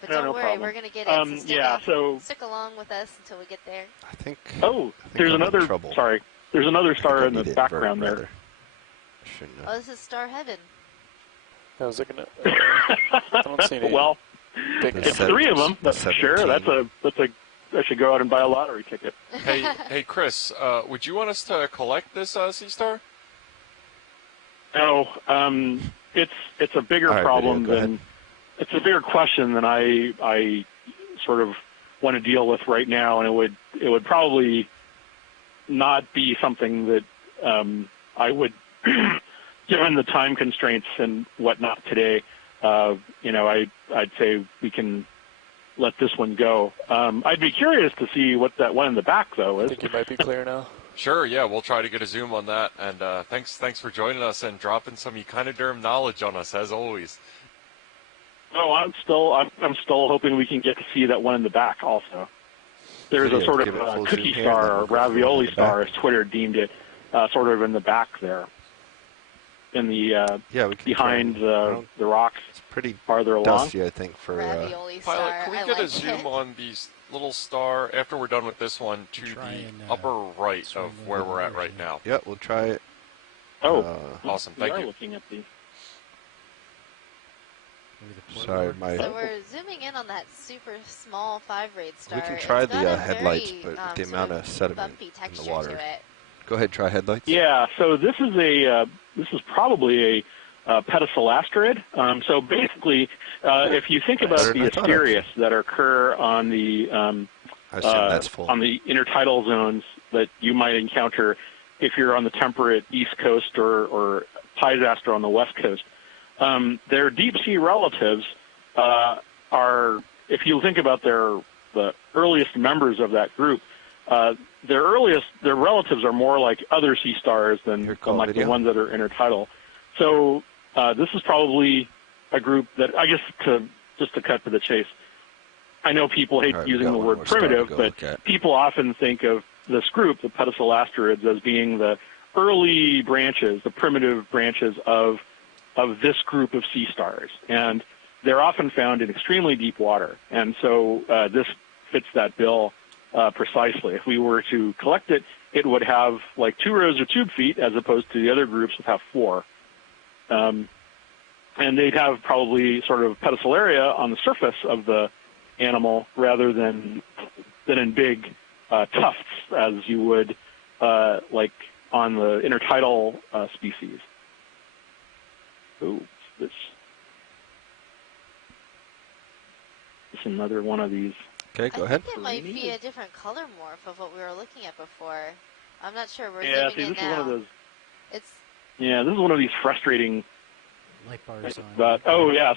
But don't worry, we're going to get it. So stick along with us until we get there. I think. There's another. Sorry, there's another star in the background there. Oh, this is Star Heaven. I was looking at. I don't see any. Well, it's 3 of them. That's for sure. That's a. I should go out and buy a lottery ticket. Hey, Chris, would you want us to collect this sea star? No, it's a bigger problem than. It's a bigger question than I sort of want to deal with right now, and it would probably not be something that I would, given the time constraints and whatnot today, I'd say we can let this one go. I'd be curious to see what that one in the back, though, is. I think it might be clear now. Sure, yeah, we'll try to get a zoom on that, and thanks for joining us and dropping some echinoderm knowledge on us, as always. No, I'm still hoping we can get to see that one in the back also. There's a sort of cookie star or ravioli star, as Twitter deemed it, sort of in the back there, in the behind the rocks. It's pretty farther along. Dusty, I think, for ravioli star. Pilot, can we get a zoom on these little star after we're done with this one to the upper right of where we're at right now? Yeah, we'll try it. Awesome. Thank you. Looking at these. Sorry, So we're zooming in on that super small 5-rayed star. We can try the headlights, but the amount of sediment in the water. Go ahead, try headlights. Yeah. So this is probably a pedicelasterid. So basically, if you think about the Asterias that occur on the on the intertidal zones that you might encounter if you're on the temperate East Coast or Piesaster on the West Coast. Their deep-sea relatives are, if you think about the earliest members of that group, their relatives are more like other sea stars than like the ones that are intertidal. So this is probably a group that, I guess, just to cut to the chase, I know people hate using the word primitive, but people often think of this group, the pedicelasterids, as being the early branches, the primitive branches of this group of sea stars, and they're often found in extremely deep water, and so this fits that bill precisely. If we were to collect it, it would have like 2 rows of tube feet as opposed to the other groups that have 4. And they'd have probably sort of pedicelaria on the surface of the animal rather than in big tufts as you would like on the intertidal species. Oh, this is another one of these. Okay, go ahead. I think it might be a different color morph of what we were looking at before. I'm not sure. We're zooming in now. Is one of those. It's. Yeah, this is one of these frustrating. Light bars on. But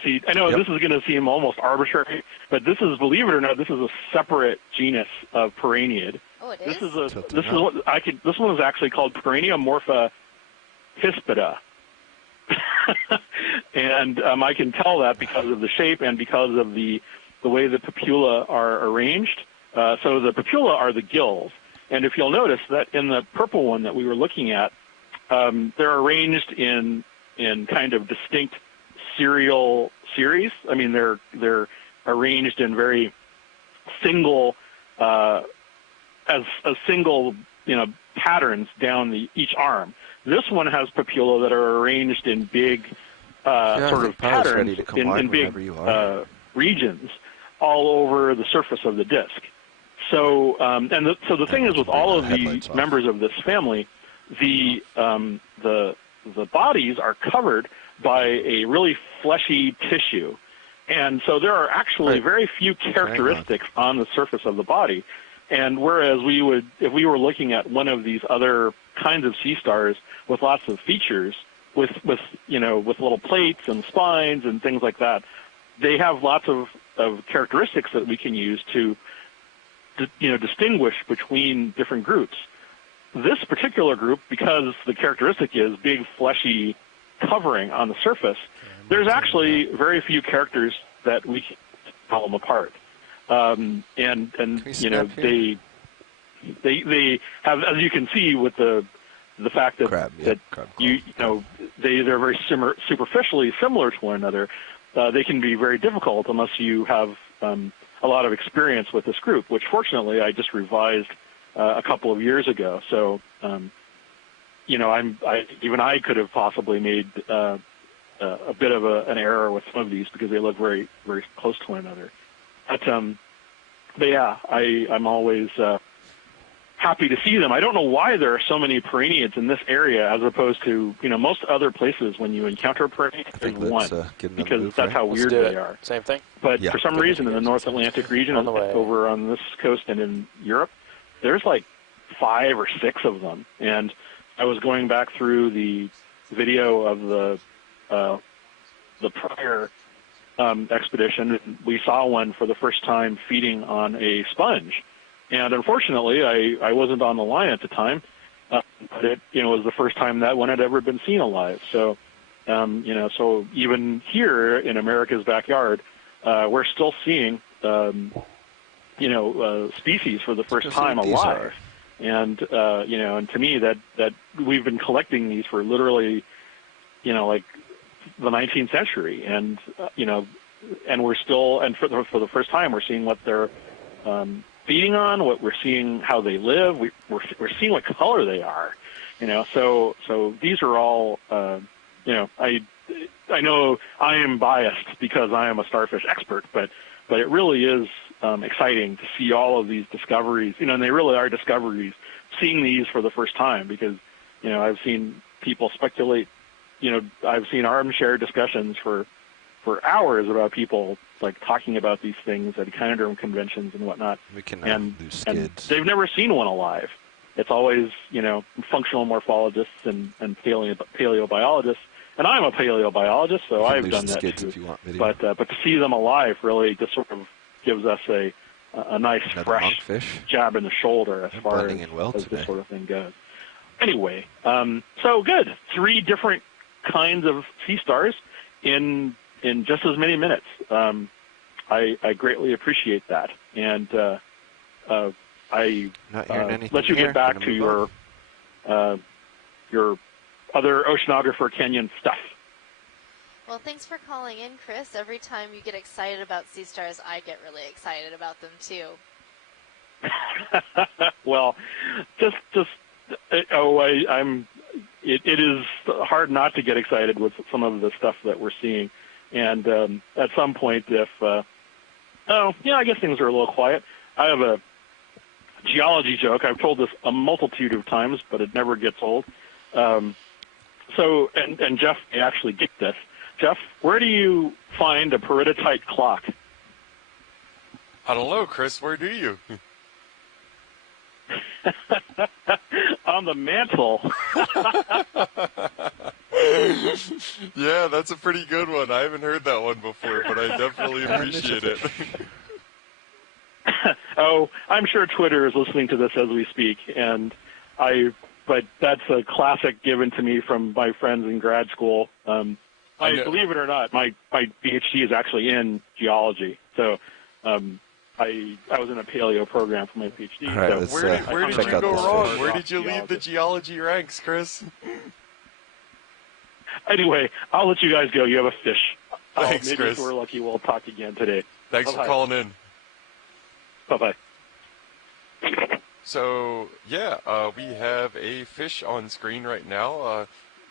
see, I know this is going to seem almost arbitrary, but this is, believe it or not, this is a separate genus of Pyranid. Oh, it is. This one is actually called Pyranea hispida. And I can tell that because of the shape and because of the way the papula are arranged. So the papula are the gills, And if you'll notice that in the purple one that we were looking at, they're arranged in kind of distinct serial series. I mean, they're arranged in very single, as single, patterns down each arm. This one has papillae that are arranged in big sort of patterns in big regions all over the surface of the disk. So, so the thing is, with all of the members of this family, the bodies are covered by a really fleshy tissue, and so there are actually very few characteristics on the surface of the body. And whereas if we were looking at one of these other kinds of sea stars with lots of features, with little plates and spines and things like that, they have lots of characteristics that we can use to distinguish between different groups. This particular group, because the characteristic is big fleshy covering on the surface, there's actually very few characters that we can tell them apart. And they have, as you can see with the fact that they're very superficially similar to one another. They can be very difficult unless you have a lot of experience with this group, which fortunately I just revised a couple of years ago. So even I could have possibly made a bit of an error with some of these because they look very, very close to one another. But yeah, I'm always happy to see them. I don't know why there are so many perenniads in this area as opposed to most other places. When you encounter a perenniad, there's one, because that's how weird they are. Same thing. But for some reason, in the North Atlantic region, over on this coast and in Europe, there's like 5 or 6 of them. And I was going back through the video of the prior expedition, and we saw one for the first time feeding on a sponge. And unfortunately, I wasn't on the line at the time, but it was the first time that one had ever been seen alive. So, so even here in America's backyard, we're still seeing, species for the first time alive. And and to me, that we've been collecting these for literally, like the 19th century, and and we're still, and for the first time, we're seeing what they're feeding on, what we're seeing, how they live. We're seeing what color they are, So these are all, I know I am biased because I am a starfish expert, but it really is exciting to see all of these discoveries, and they really are discoveries. Seeing these for the first time, because I've seen people speculate. I've seen armchair discussions for hours about people like talking about these things at echinoderm conventions and whatnot. And they've never seen one alive. It's always, functional morphologists and paleobiologists. And I'm a paleobiologist, so I've done that too. But to see them alive really just sort of gives us a nice fresh jab in the shoulder as far as this sort of thing goes. Anyway, so good. 3 different kinds of sea stars in just as many minutes. I greatly appreciate that, and I let you get back to your other Oceanographer Canyon stuff. Well, thanks for calling in, Chris. Every time you get excited about sea stars, I get really excited about them too. Well, it is hard not to get excited with some of the stuff that we're seeing. And at some point, I guess things are a little quiet. I have a geology joke. I've told this a multitude of times, but it never gets old. And Jeff may actually get this. Jeff, where do you find a peridotite clock? I don't know, Chris. Where do you? On the mantle. Yeah, that's a pretty good one. I haven't heard that one before, but I definitely appreciate it. Oh, I'm sure Twitter is listening to this as we speak, but that's a classic given to me from my friends in grad school. Believe it or not, my PhD is actually in geology. So, I was in a paleo program for my PhD. All right, so where did you go wrong? Where did you leave the geology ranks, Chris? Anyway, I'll let you guys go. You have a fish. Thanks, maybe Chris. if we're lucky, we'll talk again today. Thanks for calling in. Bye-bye. So, yeah, we have a fish on screen right now,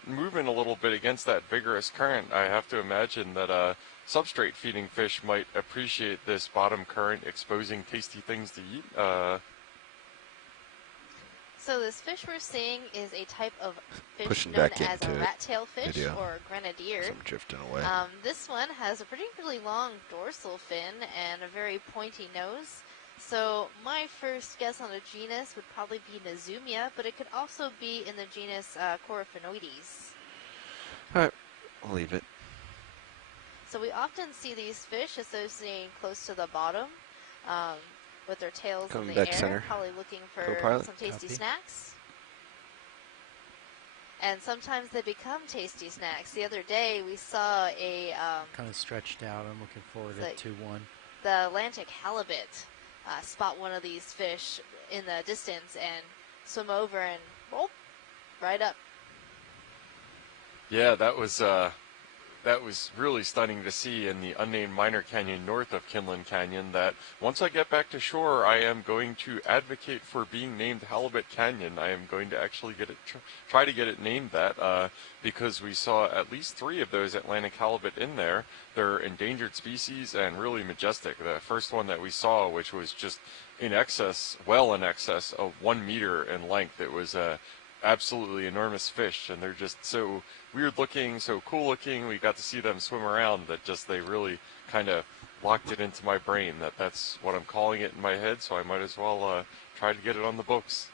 moving a little bit against that vigorous current. I have to imagine that substrate feeding fish might appreciate this bottom current exposing tasty things to eat. So this fish we're seeing is a type of fish Pushing known back as a into rat-tail fish video. or grenadier. I'm drifting away. This one has a particularly long dorsal fin and a very pointy nose. So my first guess on a genus would probably be Nazumia, but it could also be in the genus Coryphaenoides. All right, I'll leave it. So we often see these fish associating close to the bottom with their tails Coming in the back air, center. probably looking for Co-pilot. some tasty Copy. snacks. And sometimes they become tasty snacks. The other day we saw a kind of stretched out. I'm looking forward to 2-1. the Atlantic halibut spot one of these fish in the distance and swim over and right up. Yeah, that was really stunning to see in the unnamed minor canyon north of Kinlan Canyon. That once I get back to shore, I am going to advocate for being named Halibut Canyon. I am going to actually get it, try to get it named that, because we saw at least 3 of those Atlantic halibut in there. They're endangered species and really majestic. The first one that we saw, which was just in excess, well in excess of 1 meter in length, it was a absolutely enormous fish, and they're just so weird looking, so cool looking. We got to see them swim around that just they really kind of locked it into my brain that that's what I'm calling it in my head, so I might as well try to get it on the books.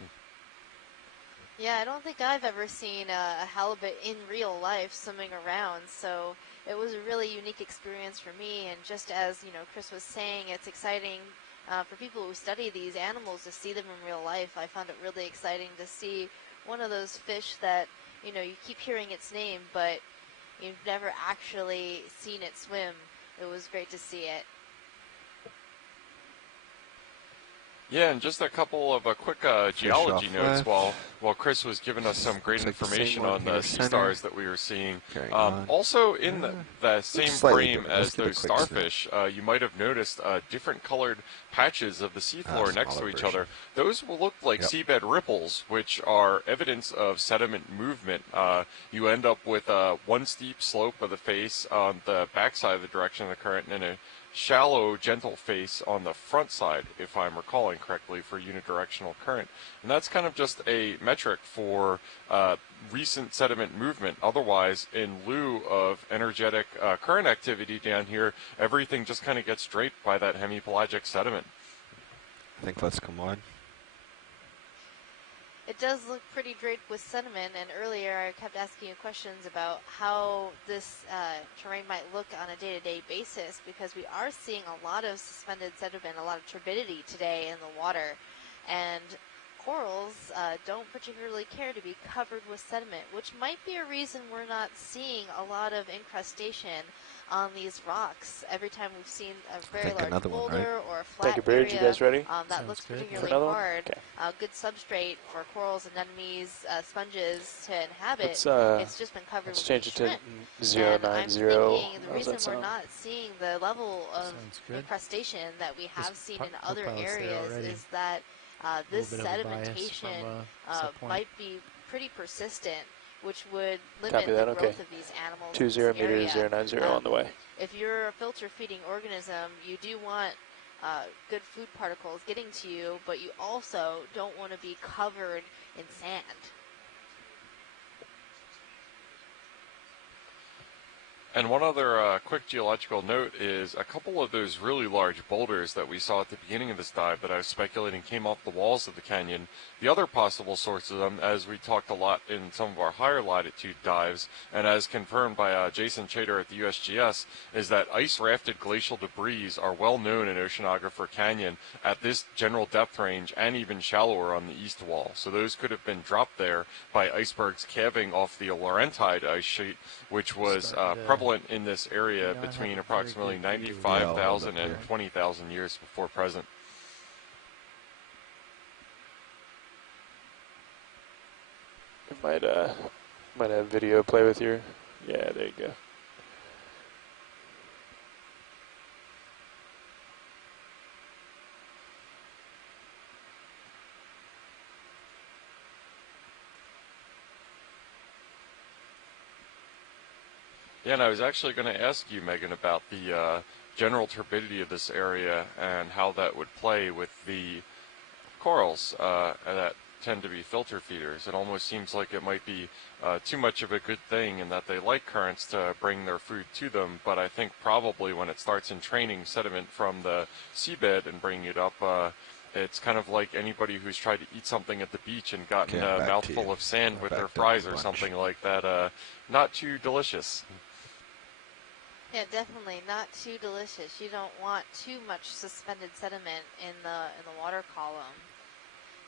Yeah, I don't think I've ever seen a halibut in real life swimming around, so it was a really unique experience for me. And just as Chris was saying, it's exciting for people who study these animals to see them in real life. I found it really exciting to see one of those fish that you keep hearing its name, but you've never actually seen it swim. It was great to see it. Yeah, and just a couple of quick geology notes while Chris was giving us some great information on the sea stars that we were seeing. Also in the same frame as those starfish, you might have noticed different colored patches of the seafloor next to each other. Those will look like seabed ripples, which are evidence of sediment movement. You end up with one steep slope of the face on the backside of the direction of the current and a shallow, gentle face on the front side, if I'm recalling correctly, for unidirectional current. And that's kind of just a metric for recent sediment movement. Otherwise, in lieu of energetic current activity down here, everything just kind of gets draped by that hemipelagic sediment. I think let's come on. It does look pretty draped with sediment, and earlier I kept asking you questions about how this terrain might look on a day-to-day basis, because we are seeing a lot of suspended sediment, a lot of turbidity today in the water, and corals don't particularly care to be covered with sediment, which might be a reason we're not seeing a lot of incrustation on these rocks. Every time we've seen a very large boulder or a flat area, you guys ready? that looks particularly hard. Good substrate for corals, anemones, sponges to inhabit. It's just been covered with change it shrimp. to 090. I'm thinking the reason we're not seeing the level of incrustation that we have seen in other areas is that this sedimentation might be pretty persistent, which would limit the growth of these animals. 20 meters, 090 on the way. If you're a filter feeding organism, you do want good food particles getting to you, but you also don't want to be covered in sand. And one other quick geological note is a couple of those really large boulders that we saw at the beginning of this dive that I was speculating came off the walls of the canyon. The other possible source of them, as we talked a lot in some of our higher latitude dives, and as confirmed by Jason Chater at the USGS, is that ice-rafted glacial debris are well known in Oceanographer Canyon at this general depth range and even shallower on the east wall. So those could have been dropped there by icebergs calving off the Laurentide ice sheet, which was prevalent prevalent in this area between approximately 95,000 and 20,000 years before present. You might have video play with your, yeah, there you go. Yeah, and I was actually going to ask you, Megan, about the general turbidity of this area and how that would play with the corals that tend to be filter feeders. It almost seems like it might be too much of a good thing in that they like currents to bring their food to them, but I think probably when it starts entraining sediment from the seabed and bringing it up, it's kind of like anybody who's tried to eat something at the beach and gotten a mouthful of sand with their fries or something like that. Not too delicious. Yeah, definitely not too delicious. You don't want too much suspended sediment in the water column.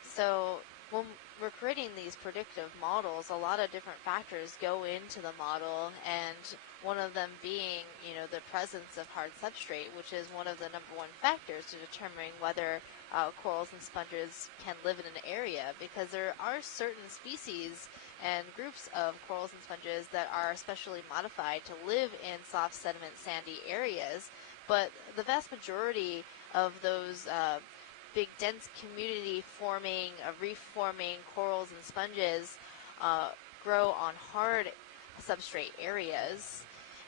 So when we're creating these predictive models, a lot of different factors go into the model, and one of them being, you know, the presence of hard substrate, which is one of the #1 factors to determining whether corals and sponges can live in an area, because there are certain species and groups of corals and sponges that are specially modified to live in soft sediment sandy areas, but the vast majority of those big dense community forming, reef forming corals and sponges grow on hard substrate areas,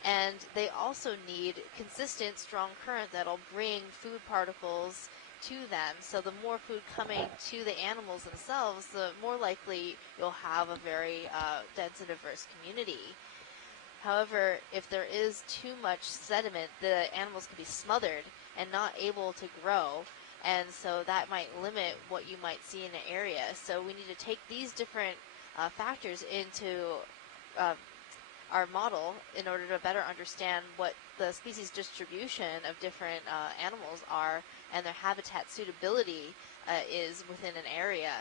and they also need consistent strong current that'll bring food particles to them. So the more food coming to the animals themselves, the more likely you'll have a very dense and diverse community. However, if there is too much sediment, the animals can be smothered and not able to grow, and so that might limit what you might see in an area. So we need to take these different factors into our model in order to better understand what the species distribution of different animals are and their habitat suitability is within an area.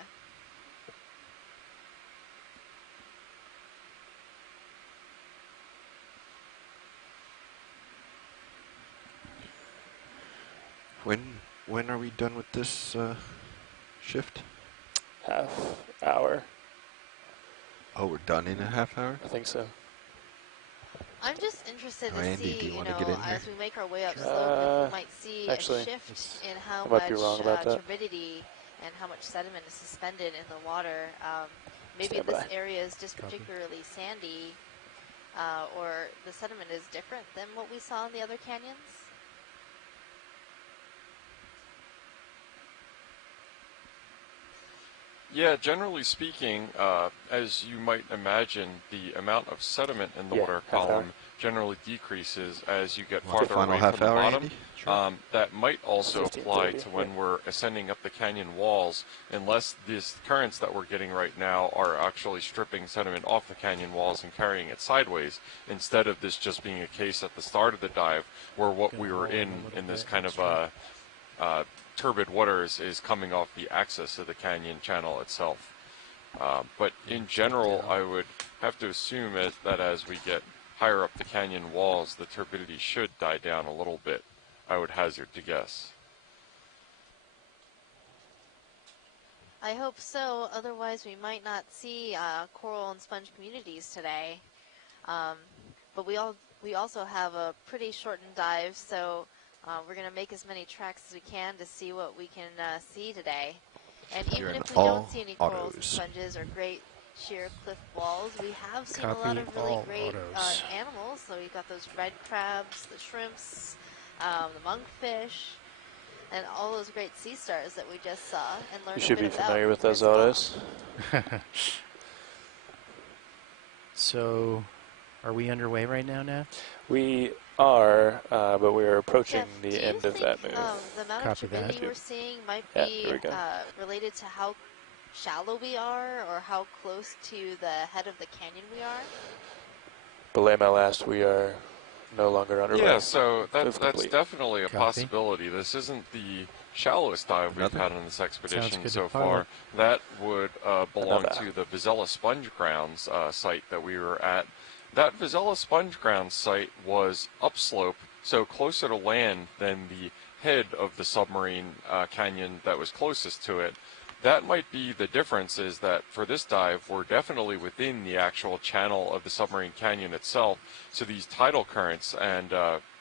When are we done with this shift? Half hour. Oh, we're done in a half hour? I think so. I'm just interested to Andy, see, do you want to get in here? as we make our way up slope, if we might see actually, a shift in how I much might be wrong about that. turbidity and how much sediment is suspended in the water. Maybe Stand this by. area is just particularly sandy, or the sediment is different than what we saw in the other canyons. Yeah, generally speaking, as you might imagine, the amount of sediment in the water column generally decreases as you get farther away from the bottom. That might also apply to when we're ascending up the canyon walls, unless these currents that we're getting right now are actually stripping sediment off the canyon walls and carrying it sideways, instead of this just being a case at the start of the dive, where what we were in this kind of turbid waters is coming off the axis of the canyon channel itself. But in general, I would have to assume that as we get higher up the canyon walls, the turbidity should die down a little bit, I would hazard to guess. I hope so, otherwise we might not see coral and sponge communities today. But we also have a pretty shortened dive, so we're going to make as many tracks as we can to see what we can see today. And even if we don't see any corals and sponges or great sheer cliff walls, we have seen a lot of really great animals. So we've got those red crabs, the shrimps, the monkfish, and all those great sea stars that we just saw and learned a bit about. You should be familiar with those autos. So, are we underway right now? We are, but we are approaching the end of that move. The amount of turbidity we're seeing might be related to how shallow we are or how close to the head of the canyon we are? Belay my last, we are no longer underway. Yeah, so that's definitely a possibility. This isn't the shallowest dive we've had on this expedition so far. That would belong to the Vizela Sponge Grounds site that we were at. That Vizela sponge ground site was upslope, so closer to land than the head of the submarine canyon that was closest to it. That might be the difference, is that for this dive, we're definitely within the actual channel of the submarine canyon itself, so these tidal currents and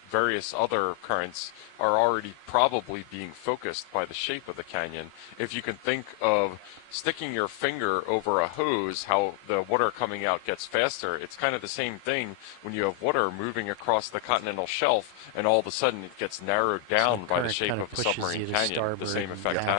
various other currents are already probably being focused by the shape of the canyon. If you can think of sticking your finger over a hose, how the water coming out gets faster, it's kind of the same thing when you have water moving across the continental shelf and all of a sudden it gets narrowed down by the shape of a submarine canyon. The same effect happens.